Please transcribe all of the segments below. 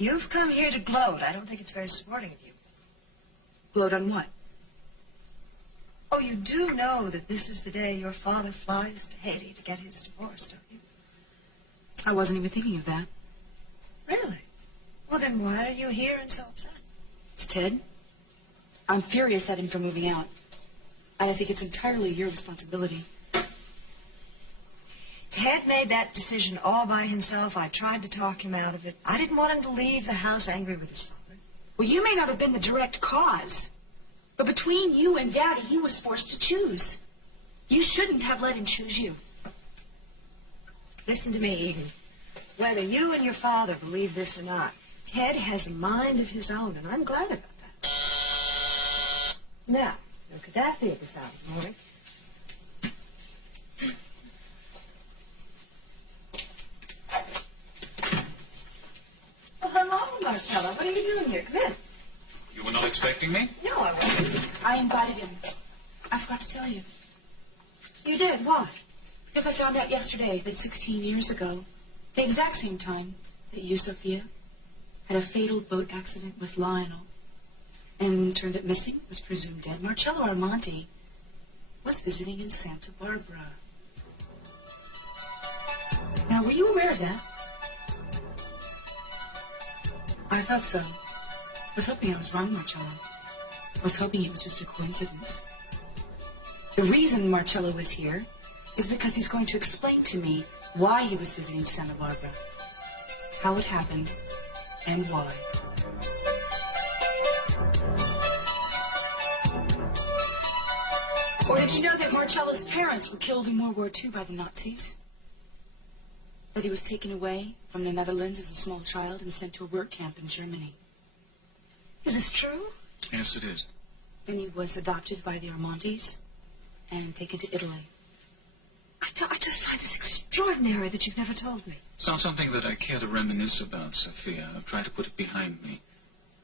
You've come here to gloat. I don't think it's very sporting of you. Gloat on what? Oh, you do know that this is the day your father flies to Haiti to get his divorce, don't you? I wasn't even thinking of that. Really? Well, then why are you here and so upset? It's Ted. I'm furious at him for moving out. I think it's entirely your responsibility. Ted made that decision all by himself. I tried to talk him out of it. I didn't want him to leave the house angry with his father. Well, you may not have been the direct cause, but between you and Daddy, he was forced to choose. You shouldn't have let him choose you. Listen to me, Eden. Whether you and your father believe this or not, Ted has a mind of his own, and I'm glad about that. Now, look at that be this hour of the morning? Well, hello, Marcella. What are you doing here? Come in. You were not expecting me? No, I wasn't. I invited him. I forgot to tell you. You did? What? Because I found out yesterday that 16 years ago, the exact same time that you, Sophia, had a fatal boat accident with Lionel and turned up missing, was presumed dead, Marcello Armanti was visiting in Santa Barbara. Now, were you aware of that? I thought so. I was hoping I was wrong, Marcello. I was hoping it was just a coincidence. The reason Marcello was here is because he's going to explain to me why he was visiting Santa Barbara, how it happened, and why. Or did you know that Marcello's parents were killed in World War II by the Nazis? That he was taken away from the Netherlands as a small child and sent to a work camp in Germany? Is this true? Yes, it is. Then he was adopted by the Armantis and taken to Italy. I just find this extraordinary that you've never told me. It's not something that I care to reminisce about, Sophia. I've tried to put it behind me.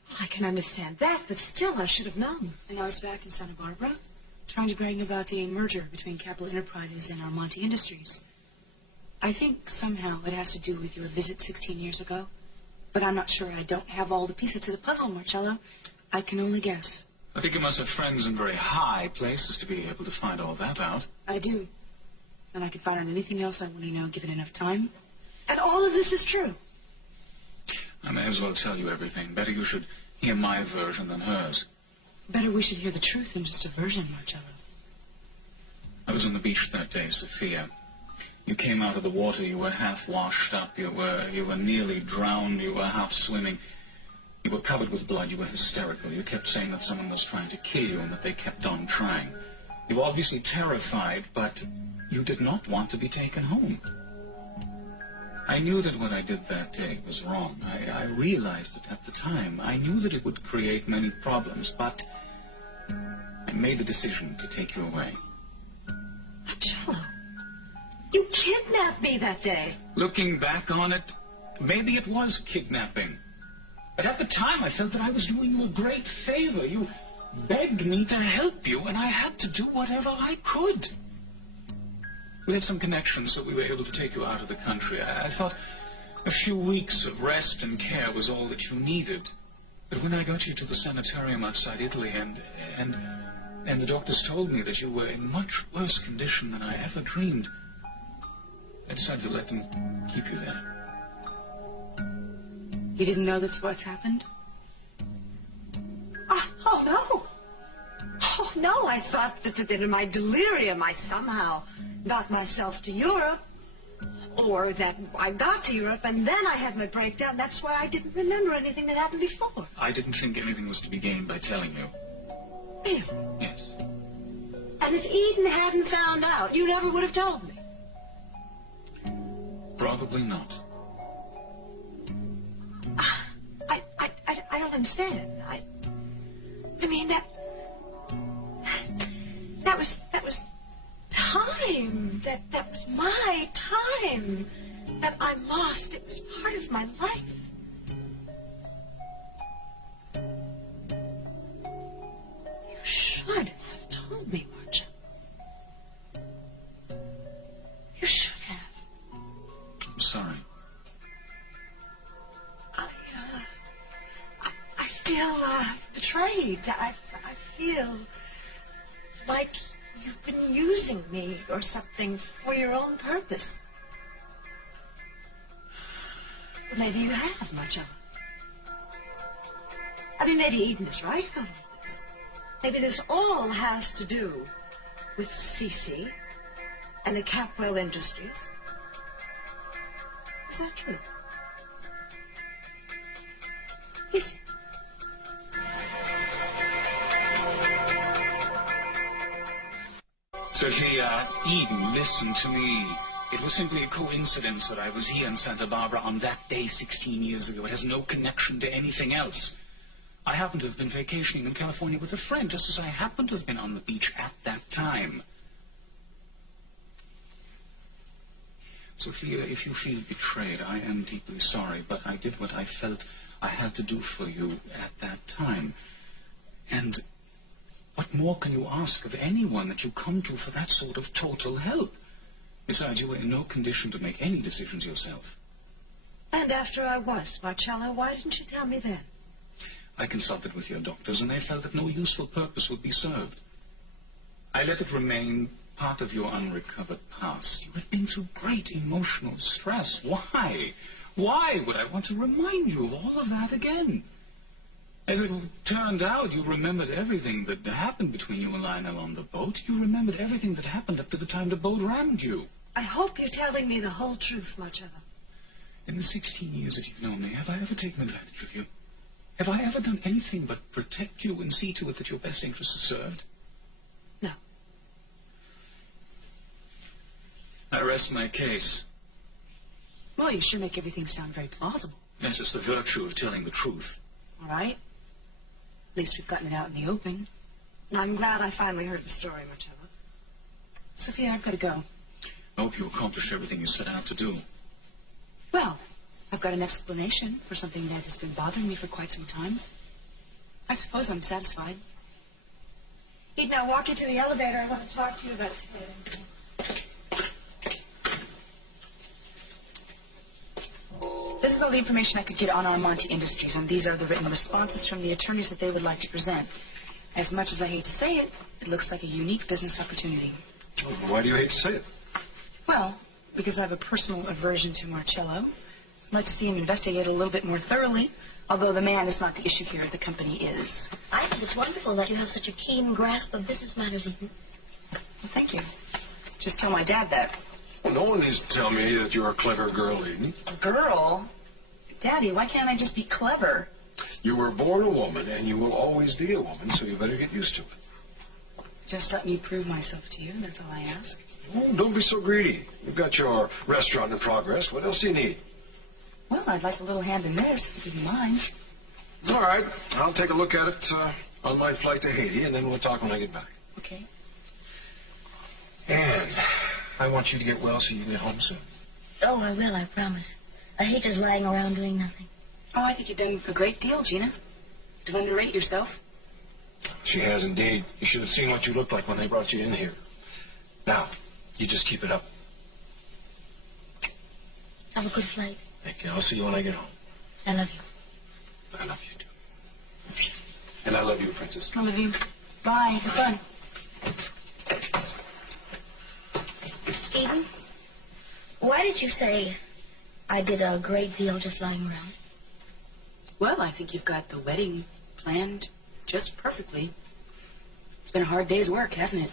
Well, I can understand that, but still I should have known. And I was back in Santa Barbara, trying to bring about a merger between Capital Enterprises and Armanti Industries. I think somehow it has to do with your visit 16 years ago, but I'm not sure. I don't have all the pieces to the puzzle, Marcello. I can only guess. I think you must have friends in very high places to be able to find all that out. I do. And I could find out anything else I want to know, given enough time. And all of this is true? I may as well tell you everything. Better you should hear my version than hers. Better we should hear the truth than just a version, Marcello. I was on the beach that day, Sophia. You came out of the water. You were half washed up. You were nearly drowned. You were half swimming. You were covered with blood. You were hysterical. You kept saying that someone was trying to kill you and that they kept on trying. You were obviously terrified, but you did not want to be taken home. I knew that what I did that day was wrong. I realized it at the time. I knew that it would create many problems, but I made the decision to take you away. Marcello, you kidnapped me that day. Looking back on it, maybe it was kidnapping. But at the time, I felt that I was doing you a great favor. You begged me to help you, and I had to do whatever I could. We had some connections, so we were able to take you out of the country. I thought a few weeks of rest and care was all that you needed. But when I got you to the sanitarium outside Italy, and the doctors told me that you were in much worse condition than I ever dreamed, I decided to let them keep you there. You didn't know that's what's happened? Oh, no. Oh, no, I thought that in my delirium I somehow got myself to Europe, or that I got to Europe and then I had my breakdown. That's why I didn't remember anything that happened before. I didn't think anything was to be gained by telling you. Really? Yes. And if Eden hadn't found out, you never would have told me. Probably not. I don't understand. I mean, that was time. That was my time that I lost. It was part of my life. You should have told me, Marcia. You should have. I'm sorry. feel betrayed. I feel like you've been using me or something for your own purpose. But maybe you have, Marcella. I mean, maybe Eden is right about all this. Maybe this all has to do with Cece and the Capwell Industries. Is that true? Is it? Sophia, Eden, listen to me. It was simply a coincidence that I was here in Santa Barbara on that day 16 years ago. It has no connection to anything else. I happen to have been vacationing in California with a friend, just as I happened to have been on the beach at that time. Sophia, if you feel betrayed, I am deeply sorry, but I did what I felt I had to do for you at that time. And what more can you ask of anyone that you come to for that sort of total help? Besides, you were in no condition to make any decisions yourself. And after I was, Marcella, why didn't you tell me then? I consulted with your doctors, and they felt that no useful purpose would be served. I let it remain part of your unrecovered past. You had been through great emotional stress. Why? Why would I want to remind you of all of that again? As it turned out, you remembered everything that happened between you and Lionel on the boat. You remembered everything that happened up to the time the boat rammed you. I hope you're telling me the whole truth, Marcella. In the 16 years that you've known me, have I ever taken advantage of you? Have I ever done anything but protect you and see to it that your best interests are served? No. I rest my case. Well, you sure make everything sound very plausible. Yes, it's the virtue of telling the truth. All right. At least we've gotten it out in the open. I'm glad I finally heard the story, Marcella. Sophia, I've got to go. I hope you accomplished everything you set out to do. Well, I've got an explanation for something that has been bothering me for quite some time. I suppose I'm satisfied. Eden, I'll walk you to the elevator. I want to talk to you about today. This is all the information I could get on Armonte Industries, and these are the written responses from the attorneys that they would like to present. As much as I hate to say it, it looks like a unique business opportunity. Why do you hate to say it? Well, because I have a personal aversion to Marcello. I'd like to see him investigated a little bit more thoroughly, although the man is not the issue here, the company is. I think it's wonderful that you have such a keen grasp of business matters, Eden. Well, thank you. Just tell my dad that. Well, no one needs to tell me that you're a clever girl, Eden. Girl? Daddy, why can't I just be clever? You were born a woman, and you will always be a woman, so you better get used to it. Just let me prove myself to you, that's all I ask. Oh, don't be so greedy. You've got your restaurant in progress. What else do you need? Well, I'd like a little hand in this, if you mind. All right. I'll take a look at it on my flight to Haiti, and then we'll talk when I get back. Okay. And I want you to get well so you can get home soon. Oh, I will, I promise. I hate just lying around doing nothing. Oh, I think you've done a great deal, Gina. Don't underrate yourself. She has indeed. You should have seen what you looked like when they brought you in here. Now, you just keep it up. Have a good flight. Thank you. I'll see you when I get home. I love you. I love you, too. And I love you, Princess. I love you. Bye. Have fun. Eden, why did you say I did a great deal just lying around? Well, I think you've got the wedding planned just perfectly. It's been a hard day's work, hasn't it?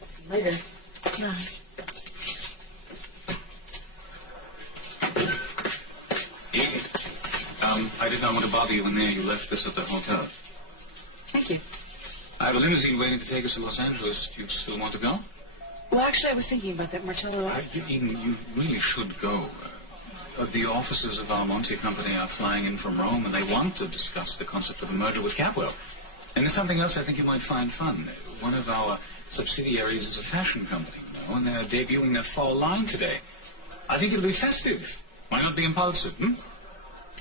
See you later. Bye. I did not want to bother you when there. You left this at the hotel. Thank you. I have a limousine waiting to take us to Los Angeles. Do you still want to go? Well, actually, I was thinking about that, Marcello. Eden, you really should go. The officers of Armonte Company are flying in from Rome, and they want to discuss the concept of a merger with Capwell. And there's something else I think you might find fun. One of our subsidiaries is a fashion company, you know, and they're debuting their fall line today. I think it'll be festive. Why not be impulsive,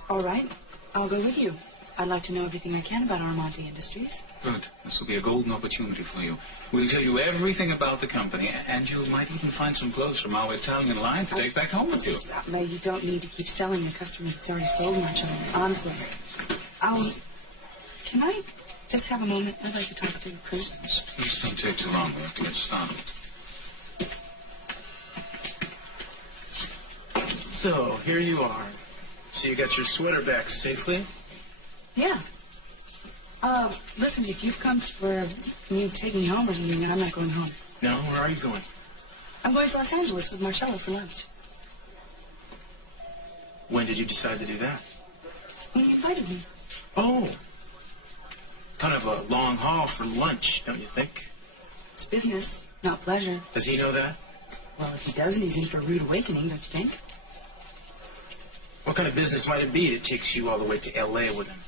All right. I'll go with you. I'd like to know everything I can about Armonte Industries. Good. This will be a golden opportunity for you. We'll tell you everything about the company, and you might even find some clothes from our Italian line to take back home with you. Stop, May. You don't need to keep selling the customer that's already sold much of it. Honestly. Can I just have a moment? I'd like to talk to Cruz. Please don't take too long. We have to get started. So, here you are. So you got your sweater back safely? Yeah. Listen, if you've come for me to take me home or something, I'm not going home. No? Where are you going? I'm going to Los Angeles with Marcello for lunch. When did you decide to do that? When you invited me. Oh. Kind of a long haul for lunch, don't you think? It's business, not pleasure. Does he know that? Well, if he doesn't, he's in for a rude awakening, don't you think? What kind of business might it be that takes you all the way to L.A. with him?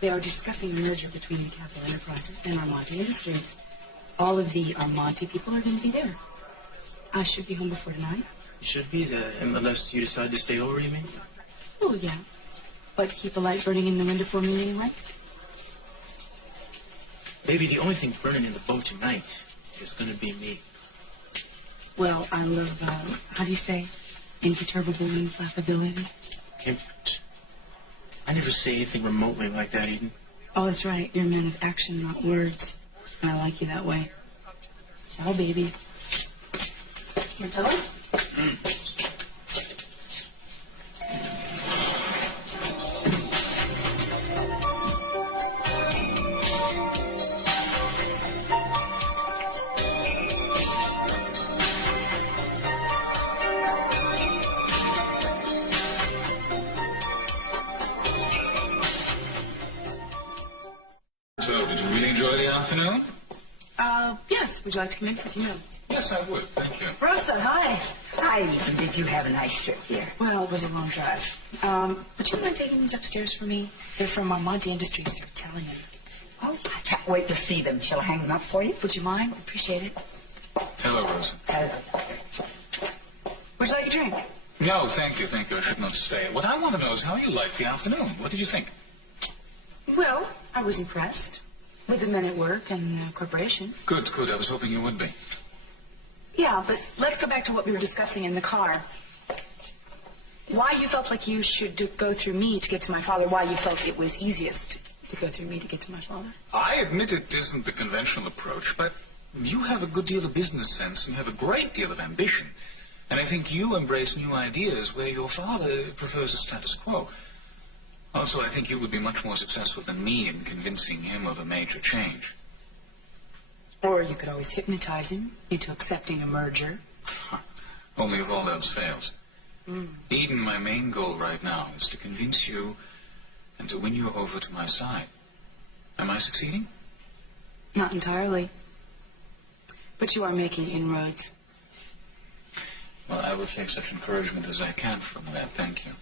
They are discussing a merger between the Capital Enterprises and Armonte Industries. All of the Armonte people are going to be there. I should be home before tonight. You should be, unless you decide to stay over, you mean? Oh, yeah. But keep a light burning in the window for me anyway. Baby, the only thing burning in the boat tonight is going to be me. Well, I love, how do you say, imperturbable inflappability? I never say anything remotely like that, Eden. Oh, that's right. You're a man of action, not words. And I like you that way. Ciao, baby. Marcello? So, did you really enjoy the afternoon? Yes. Would you like to come in for a few minutes? Yes, I would. Thank you. Rosa, hi. Hi, Ethan. Did you have a nice trip here? Well, it was a long drive. Would you mind taking these upstairs for me? They're from Armonte Industries. They're Italian. Oh, I can't wait to see them. Shall I hang them up for you? Would you mind? Appreciate it. Hello, Rosa. Would you like a drink? No, thank you, thank you. I should not stay. What I want to know is how you liked the afternoon. What did you think? Well, I was impressed with the men at work and corporation. Good, good. I was hoping you would be. Yeah, but let's go back to what we were discussing in the car. Why you felt like you should go through me to get to my father. Why you felt it was easiest to go through me to get to my father. I admit it isn't the conventional approach, but you have a good deal of business sense and you have a great deal of ambition. And I think you embrace new ideas where your father prefers the status quo. Also, I think you would be much more successful than me in convincing him of a major change. Or you could always hypnotize him into accepting a merger. Only if all else fails. Eden, my main goal right now is to convince you and to win you over to my side. Am I succeeding? Not entirely. But you are making inroads. Well, I will take such encouragement as I can from that. Thank you.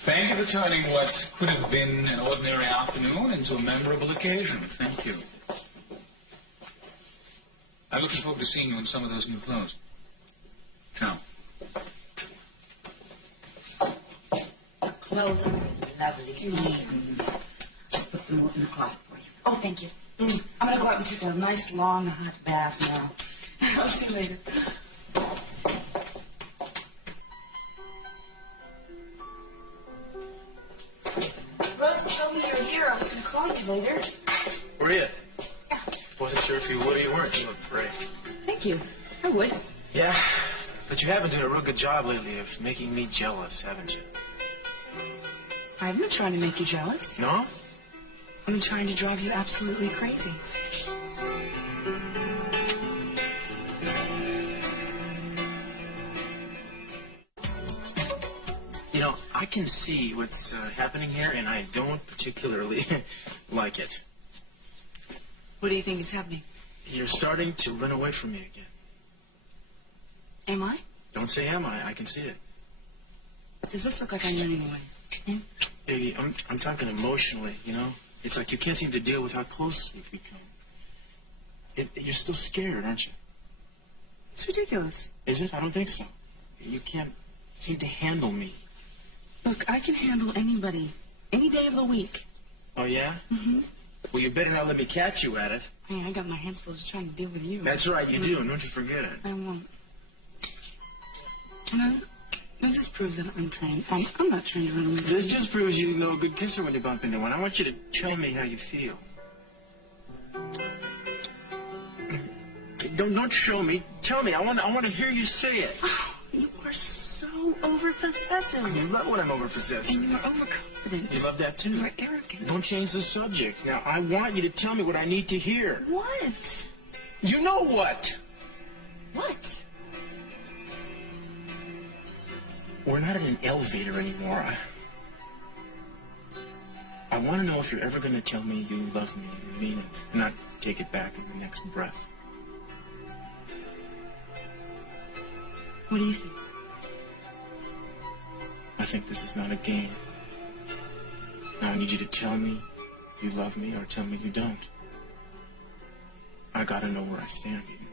Thank you for turning what could have been an ordinary afternoon into a memorable occasion. Thank you. I'm looking forward to seeing you in some of those new clothes. Ciao. Clothes are lovely. Put them in the closet for you. Oh, thank you. I'm going to go out and take a nice, long, hot bath now. I'll see you later. Rose told me you're here. I was going to call you later. Were you? Yeah. Wasn't sure if you would or you weren't. You look great. Thank you. I would. Yeah, but you have been doing a real good job lately of making me jealous, haven't you? I'm not trying to make you jealous. No? I'm trying to drive you absolutely crazy. You know, I can see what's happening here, and I don't particularly like it. What do you think is happening? You're starting to run away from me again. Am I? Don't say am I can see it. Does this look like I'm running away? Baby, I'm talking emotionally, you know? It's like you can't seem to deal with how close we've become. You're still scared, aren't you? It's ridiculous. Is it? I don't think so. You can't seem to handle me. Look, I can handle anybody, any day of the week. Oh, yeah? Mm-hmm. Well, you better not let me catch you at it. Hey, I got my hands full just trying to deal with you. That's right, you do, and don't you forget it. I won't. Does this prove that I'm trying? I'm not trying to run away from This you. just proves you're no good kisser when you bump into one. I want you to tell me how you feel. Don't show me. Tell me. I want to hear you say it. You are so overpossessive. You love when I'm overpossessive. And you are overconfident. You love that too. You are arrogant. Don't change the subject. Now, I want you to tell me what I need to hear. What? You know what? What? We're not in an elevator anymore. I want to know if you're ever going to tell me you love me and you mean it, and not take it back in the next breath. What do you think? I think this is not a game. Now I need you to tell me you love me or tell me you don't. I gotta know where I stand, you know.